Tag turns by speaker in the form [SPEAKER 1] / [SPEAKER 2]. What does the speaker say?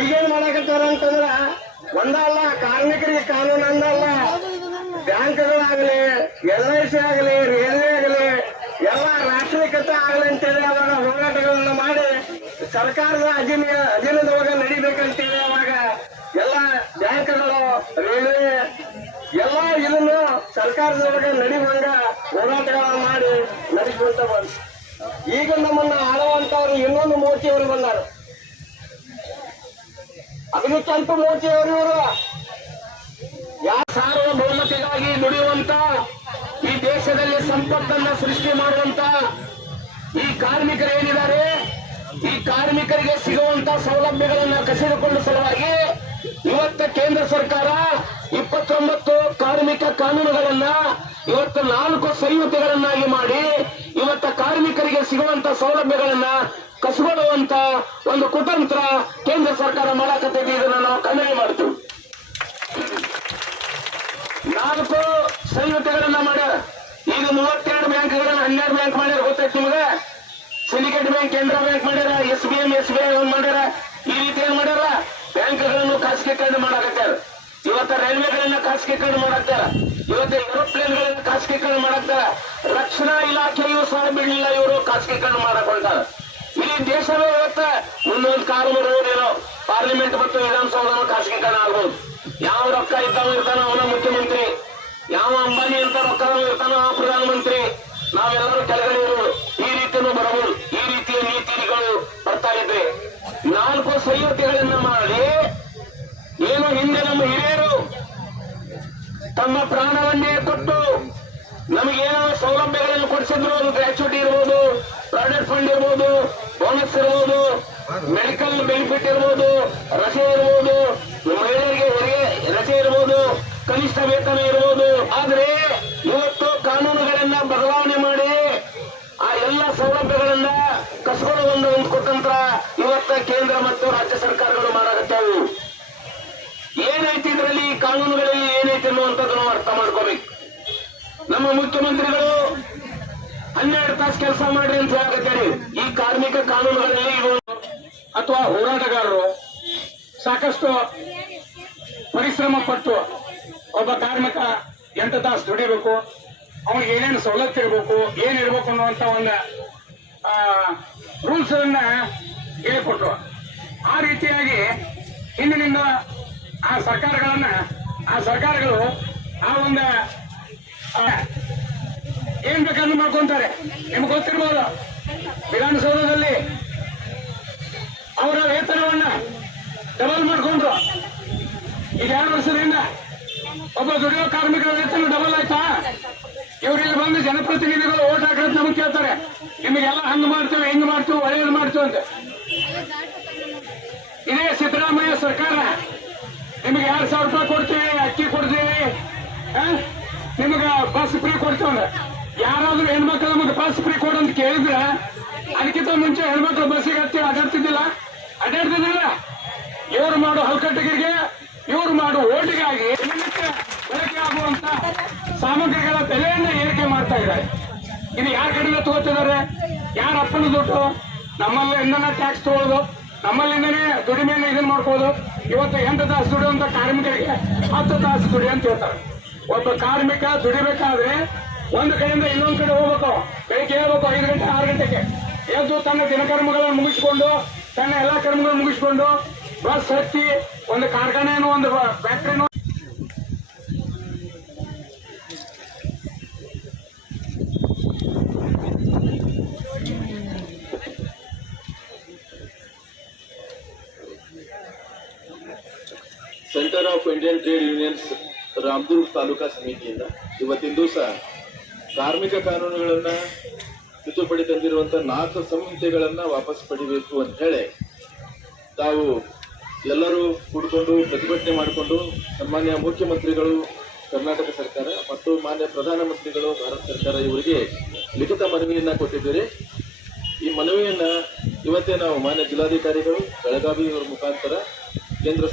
[SPEAKER 1] ಈಗೇನ್ ಮಾಡಕತ್ತಾರ ಅಂತಂದ್ರ ಒಂದಲ್ಲ, ಕಾರ್ಮಿಕರಿಗೆ ಕಾನೂನು ಅಂದಲ್ಲ. ಬ್ಯಾಂಕ್ಗಳಾಗಲಿ, ಎಲ್ ಐ ಸಿ ಆಗಲಿ, ರೈಲ್ವೆ ಆಗಲಿ, ಎಲ್ಲ ರಾಷ್ಟ್ರೀಕೃತ ಆಗಲಿ ಅಂತೇಳಿ ಅವಾಗ ಹೋರಾಟಗಳನ್ನ ಮಾಡಿ ಸರ್ಕಾರದ ಅಧೀನ, ಅಧೀನದೊಳಗೆ ನಡಿಬೇಕಂತೇಳಿ ಅವಾಗ ಎಲ್ಲ ಬ್ಯಾಂಕ್ಗಳು, ರೈಲ್ವೆ, ಎಲ್ಲ ಇದನ್ನು ಸರ್ಕಾರದೊಳಗೆ ನಡಿವಂಗ ಹೋರಾಟಗಳನ್ನ ಮಾಡಿ ನಡೆಸ್ಕೊಂತ ಬಂದ್ರು. ಈಗ ನಮ್ಮನ್ನ ಆಳುವಂತವ್ರು ಇನ್ನೊಂದು ಮೋರ್ಚಿಯವರು ಬಂದಾರ. ಅದನ್ನು ಕೆಂಪು ಮೋದಿ ಇವರು ಯಾವ ಸಾರ್ವಭೌಮತೆಗಾಗಿ ದುಡಿಯುವಂತ ಈ ದೇಶದಲ್ಲಿ ಸಂಪತ್ತನ್ನ ಸೃಷ್ಟಿ ಮಾಡುವಂತ ಈ ಕಾರ್ಮಿಕರು ಏನಿದ್ದಾರೆ? ಈ ಕಾರ್ಮಿಕರಿಗೆ ಸಿಗುವಂತ ಸೌಲಭ್ಯಗಳನ್ನ ಕಸಿದುಕೊಂಡ ಸಲುವಾಗಿ ಇವತ್ತು ಕೇಂದ್ರ ಸರ್ಕಾರ ಇಪ್ಪತ್ತೊಂಬತ್ತು ಕಾರ್ಮಿಕ ಕಾನೂನುಗಳನ್ನ ಇವತ್ತು ನಾಲ್ಕು ಸಂಯುತಿಗಳನ್ನಾಗಿ ಮಾಡಿ ಇವತ್ತು ಕಾರ್ಮಿಕರಿಗೆ ಸಿಗುವಂತ ಸೌಲಭ್ಯಗಳನ್ನ ಕಸಿಗೊಳ್ಳುವಂತ ಒಂದು ಕುತಂತ್ರ ಕೇಂದ್ರ ಸರ್ಕಾರ ಮಾಡಾಕತ್ತೈತಿ, ಇದನ್ನ ನಾವು ಖಂಡನೆ ಮಾಡ್ತೀವಿ. ನಾಲ್ಕು ಸಂಯುಕ್ತಗಳನ್ನ ಮಾಡ್ಯಾರ. ಈಗ ಮೂವತ್ತೆರಡು ಬ್ಯಾಂಕ್ಗಳನ್ನ ಹನ್ನೆರಡು ಬ್ಯಾಂಕ್ ಮಾಡ್ಯಾರ ಗೊತ್ತೈತಿ ನಿಮಗೆ? ಸಿಂಡಿಕೇಟ್ ಬ್ಯಾಂಕ್ ಕೆನರಾ ಬ್ಯಾಂಕ್ ಮಾಡ್ಯಾರ S B M S B I ಮಾಡ್ಯಾರ. ಈ ರೀತಿ ಏನ್ ಮಾಡ್ಯಾರ? ಬ್ಯಾಂಕ್ಗಳನ್ನು ಖಾಸಗೀಕರಣ ಮಾಡಾಕತ್ತಾರ. ಇವತ್ತ ರೈಲ್ವೆಗಳನ್ನ ಖಾಸಗೀಕರಣ ಮಾಡಾಕ್ತಾರ ಇವತ್ತು ಏರೋಪ್ಲೇನ್ಗಳನ್ನ ಖಾಸಗೀಕರಣ ಮಾಡಾಕ್ತಾರ ರಕ್ಷಣಾ ಇಲಾಖೆಯೂ ಸಹ ಬಿಡಲಿಲ್ಲ, ಇವರು ಖಾಸಗೀಕರಣ ಮಾಡಕ್ ಹೊಂಟಾರ. ಇಡೀ ದೇಶವೇ ಇವತ್ತ ಮುಂದೊಂದು ಕಾರು ಬರುವುದೇನೋ ಪಾರ್ಲಿಮೆಂಟ್ ಮತ್ತು ಖಾಸಗಿ ಖಾಸಗೀಕರಣ ಆಗ್ಬೋದು. ಯಾವ ರೊಕ್ಕ ಇದ್ದಾವ ಇರ್ತಾನ ಅವನ ಮುಖ್ಯಮಂತ್ರಿ. ಯಾವ ಅಂಬಾನಿ ಅಂತ ರೊಕ್ಕ ಇರ್ತಾನೋ ಆ ಪ್ರಧಾನಮಂತ್ರಿ. ನಾವೆಲ್ಲರೂ ಕೆಳಗಡೆ ಇರು ಈ ರೀತಿಯೂ ಬರಬಹುದು. ಈ ರೀತಿಯ ನೀತಿಗಳು ಬರ್ತಾ ಇದ್ರೆ ನಾಲ್ಕು ಸಂಯುತಿಗಳನ್ನ ಮಾಡಿ ಏನು ಹಿಂದೆ ನಮ್ಮ ಹಿರಿಯರು ತಮ್ಮ ಪ್ರಾಣವನ್ನೇ ಕೊಟ್ಟು ನಮಗೇನೋ ಸೌಲಭ್ಯಗಳನ್ನು ಕೊಡಿಸಿದ್ರು ಅದು ಗ್ರಾಚ್ಯುಟಿ ಇರ್ಬೋದು ಪ್ರಾವಿಡೆಂಟ್ ಫಂಡ್ ಇರ್ಬೋದು ಬೋನಸ್ ಇರ್ಬೋದು ಮೆಡಿಕಲ್ ಬೆನಿಫಿಟ್ ಇರ್ಬೋದು, ರಜೆ ಇರ್ಬೋದು ಮಹಿಳೆಯರಿಗೆ ಹೆರಿಗೆ ರಜೆ ಇರ್ಬೋದು, ಕನಿಷ್ಠ ವೇತನ ಇರ್ಬೋದು. ಆದ್ರೆ ಇವತ್ತು ಕಾನೂನುಗಳನ್ನ ಬದಲಾವಣೆ ಮಾಡಿ ಆ ಎಲ್ಲ ಸೌಲಭ್ಯಗಳನ್ನ ಕಸ್ಕೊಳ್ಳುವಂತ ಒಂದು ಕುತಂತ್ರ ಇವತ್ತ ಕೇಂದ್ರ ಮತ್ತು ರಾಜ್ಯ ಸರ್ಕಾರಗಳು ಮಾಡಾಕತ್ತಾವು. ಏನೈತಿ ಇದರಲ್ಲಿ ಕಾನೂನುಗಳಲ್ಲಿ ಏನೈತಿ ಅನ್ನುವಂಥದ್ದನ್ನು ನಾವು ಅರ್ಥ ಮಾಡ್ಕೋಬೇಕು. ನಮ್ಮ ಮುಖ್ಯಮಂತ್ರಿಗಳು ಹನ್ನೆರಡು ತಾಸು ಕೆಲಸ ಮಾಡ್ರಿ ಅಂತ ಹೇಳಕತ್ತೀರಿ. ಈ ಕಾರ್ಮಿಕ ಕಾನೂನುಗಳಲ್ಲಿ ಇದು ಅಥವಾ ಹೋರಾಟಗಾರರು ಸಾಕಷ್ಟು ಪರಿಶ್ರಮ ಪಟ್ಟು ಒಬ್ಬ ಕಾರ್ಮಿಕ ಎಂಟು ತಾಸು ದುಡಿಬೇಕು, ಅವನಿಗೆ ಏನೇನು ಸವಲತ್ತು ಇರಬೇಕು ಏನಿರ್ಬೇಕು ಅನ್ನುವಂತ ಒಂದು ರೂಲ್ಸ್ ಅನ್ನ ಆ ರೀತಿಯಾಗಿ ಹಿಂದಿನಿಂದ ಆ ಸರ್ಕಾರಗಳನ್ನ, ಆ ಸರ್ಕಾರಗಳು ಆ ಒಂದು ಆ, ಏನ್ ಬೇಕಾದ್ರೂ ಮಾಡ್ಕೊಂತಾರೆ ನಿಮ್ಗೆ ಗೊತ್ತಿರ್ಬೋದು. ವಿಧಾನಸೌಧದಲ್ಲಿ ಅವರ ವೇತನವನ್ನ ಡಬಲ್ ಮಾಡ್ಕೊಂಡ್ರು ಈಗ ಎರಡು ವರ್ಷದಿಂದ ಒಬ್ಬ ದುಡಿಯೋ ಕಾರ್ಮಿಕರ ವೇತನ ಡಬಲ್ ಆಯ್ತಾ? ಇವ್ರಿಗೆ ಬಂದು ಜನಪ್ರತಿನಿಧಿಗಳು ಓಟ್ ಹಾಕೋದ್ ನಮಗೆ ಕೇಳ್ತಾರೆ. ನಿಮಗೆಲ್ಲ ಹಂಗ್ ಮಾಡ್ತೇವೆ, ಹೆಂಗ್ ಮಾಡ್ತೀವಿ ಒಳ್ಳೇದು ಮಾಡ್ತೀವಿ ಅಂತ. ಇದೇ ಸಿದ್ದರಾಮಯ್ಯ ಸರ್ಕಾರ. ನಿಮಗೆ ಎರಡ್ ಸಾವಿರ ರೂಪಾಯಿ ಕೊಡ್ತೀವಿ, ಅಕ್ಕಿ ಕೊಡ್ತೀವಿ? ನಿಮಗೆ ಬಸ್ ಫ್ರೀ ಕೊಡ್ತೀವಿ ಅಂದ್ರೆ. ಯಾರಾದ್ರೂ ಹೆಣ್ಮಕ್ಳು ನಮಗೆ ಬಸ್ ಫ್ರೀ ಕೊಡು ಅಂತ ಕೇಳಿದ್ರೆ, ಅದಕ್ಕಿಂತ ಮುಂಚೆ ಹೆಣ್ಮಕ್ಳು ಬಸ್ಸಿಗೆ ಹತ್ತಿ ಅಡ್ಡಾಡ್ತಿದ್ದಿಲ್ಲ. ಅಡ್ಡಾಡ್ತಿದ್ದಿಲ್ಲ. ಇವ್ರು ಮಾಡೋ ಹಲ್ಕಟ್ಟಿಗೆ ಇವ್ರು ಮಾಡೋ ಓಟಿಗಾಗಿ ಬಳಕೆ ಆಗುವಂತ ಸಾಮಗ್ರಿಗಳ ಬೆಲೆಯನ್ನ ಏರಿಕೆ ಮಾಡ್ತಾ ಇದ್ದಾರೆ. ಇದು ಯಾರ ಕಡೆಯಿಂದ ತಗೋತಿದ್ದಾರೆ? ಯಾರ ಅಪ್ಪನ ದುಡ್ಡು? ನಮ್ಮಲ್ಲಿಂದನೇ ಟ್ಯಾಕ್ಸ್ ತಗೊಳ್ಳೋದು? ನಮ್ಮಲ್ಲಿಂದನೇ ದುಡಿಮೆಯನ್ನು ಇದನ್ನ ಮಾಡ್ಕೋದು ಇವತ್ತು ಎಂಟು ತಾಸು ದುಡಿಯುವಂತ ಕಾರ್ಮಿಕರಿಗೆ ಹತ್ತು ತಾಸು ದುಡಿ ಅಂತ ಹೇಳ್ತಾರೆ. ಒಬ್ಬ ಕಾರ್ಮಿಕ ದುಡಿಬೇಕಾದ್ರೆ ಒಂದು ಕಡೆಯಿಂದ ಇನ್ನೊಂದು ಕಡೆ ಹೋಗ್ಬೇಕು. ಬೆಳಿಗ್ಗೆ ಹೇಳ್ಬೇಕು ಐದು ಗಂಟೆ, ಆರು ಗಂಟೆಗೆ. ಎದ್ದು ತನ್ನ ದಿನಕರ್ಮಗಳನ್ನು ಮುಗಿಸ್ಕೊಂಡು, ತನ್ನ ಎಲ್ಲಾ ಕರ್ಮಗಳನ್ನು ಮುಗಿಸ್ಕೊಂಡು, ಬಸ್ ಹತ್ತಿ, ಒಂದು ಕಾರ್ಖಾನೆಯನ್ನು ಒಂದು ಫ್ಯಾಕ್ಟ್ರಿನೂ
[SPEAKER 2] centre of Indian trade unions Ramdurg taluka ಸಮಿತಿಯಿಂದ ಇವತ್ತಿನ ದಿವಸ ಕಾರ್ಮಿಕ ಕಾನೂನುಗಳನ್ನ ತಿದ್ದುಪಡಿ ತಂದಿರುವಂತ ನಾಲ್ಕು ಸಂಹಿತೆಗಳನ್ನ ವಾಪಸ್ ಪಡಿಬೇಕು ಅಂತ ಹೇಳಿ ತಾವು ಎಲ್ಲರೂ ಕೂಡಿಕೊಂಡು ಪ್ರತಿಭಟನೆ ಮಾಡಿಕೊಂಡು ಸನ್ಮಾನ್ಯ ಮುಖ್ಯಮಂತ್ರಿಗಳು, ಕರ್ನಾಟಕ ಸರ್ಕಾರ ಮತ್ತು ಮಾನ್ಯ ಪ್ರಧಾನಮಂತ್ರಿಗಳು ಭಾರತ ಸರ್ಕಾರ ಇವರಿಗೆ ಲಿಖಿತ ಮನವಿಯನ್ನ ಕೊಟ್ಟಿದ್ದೀರಿ. ಈ ಮನವಿಯನ್ನ ಇವತ್ತೇ ನಾವು ಮಾನ್ಯ ಜಿಲ್ಲಾಧಿಕಾರಿಗಳು ಬೆಳಗಾವಿ ಇವರ ಮುಖಾಂತರ ಕೇಂದ್ರ